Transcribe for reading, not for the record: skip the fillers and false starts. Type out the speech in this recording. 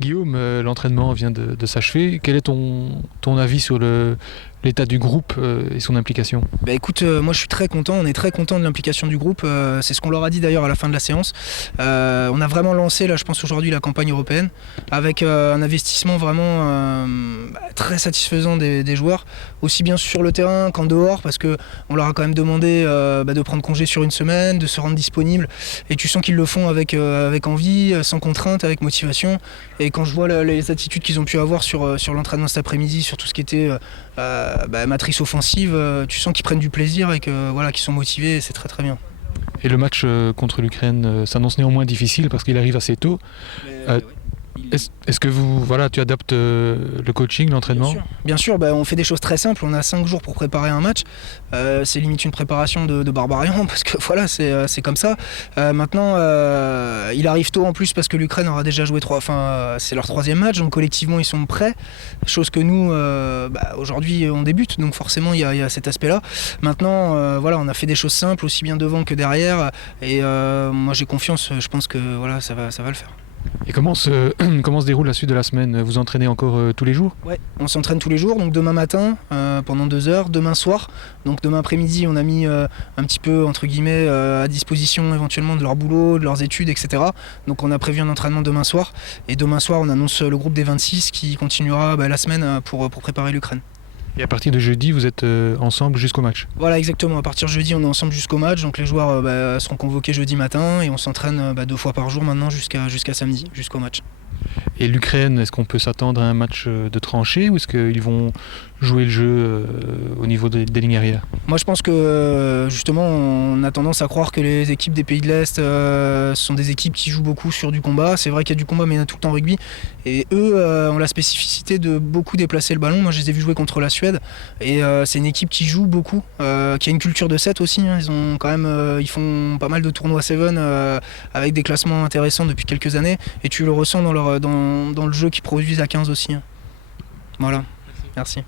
Guillaume, l'entraînement vient de s'achever. Quel est ton avis sur l'état du groupe et son implication? Bah écoute, moi je suis très content, on est très content de l'implication du groupe, c'est ce qu'on leur a dit d'ailleurs à la fin de la séance. On a vraiment lancé là je pense aujourd'hui la campagne européenne avec un investissement vraiment très satisfaisant des joueurs, aussi bien sur le terrain qu'en dehors, parce qu'on leur a quand même demandé de prendre congé sur une semaine, de se rendre disponible, et tu sens qu'ils le font avec envie, sans contrainte, avec motivation. Et quand je vois les attitudes qu'ils ont pu avoir sur l'entraînement cet après-midi, sur tout ce qui était matrice offensive, tu sens qu'ils prennent du plaisir et qu'ils sont motivés, et c'est très très bien. Et le match contre l'Ukraine s'annonce néanmoins difficile parce qu'il arrive assez tôt. Oui. Est-ce que tu adaptes le coaching, l'entraînement? Bien sûr, on fait des choses très simples. On a 5 jours pour préparer un match. C'est limite une préparation de barbarian parce que voilà, c'est comme ça. Maintenant, il arrive tôt en plus parce que l'Ukraine aura déjà joué c'est leur 3e match, donc collectivement ils sont prêts. Chose que nous, aujourd'hui, on débute, donc forcément il y a cet aspect-là. Maintenant, on a fait des choses simples aussi bien devant que derrière, et moi j'ai confiance. Je pense que ça va le faire. Et comment se déroule la suite de la semaine? Vous entraînez encore tous les jours? Ouais, on s'entraîne tous les jours, donc demain matin pendant 2 heures, demain soir, donc demain après-midi on a mis un petit peu entre guillemets à disposition éventuellement de leur boulot, de leurs études, etc. Donc on a prévu un entraînement demain soir, et demain soir on annonce le groupe des 26 qui continuera la semaine pour préparer l'Ukraine. Et à partir de jeudi, vous êtes ensemble jusqu'au match? Voilà, exactement. À partir de jeudi, on est ensemble jusqu'au match. Donc les joueurs seront convoqués jeudi matin, et on s'entraîne 2 fois par jour maintenant jusqu'à samedi, jusqu'au match. Et l'Ukraine, est-ce qu'on peut s'attendre à un match de tranchée, ou est-ce qu'ils vont jouer le jeu au niveau des lignes arrières? Moi je pense que justement on a tendance à croire que les équipes des pays de l'Est sont des équipes qui jouent beaucoup sur du combat. C'est vrai qu'il y a du combat, mais il y en a tout le temps en rugby. Et eux ont la spécificité de beaucoup déplacer le ballon. Moi je les ai vus jouer contre la Suède, et c'est une équipe qui joue beaucoup, qui a une culture de 7 aussi. Ils ont quand même, ils font pas mal de tournois 7 avec des classements intéressants depuis quelques années, et tu le ressens dans le jeu qu'ils produisent à 15 aussi. Voilà, merci.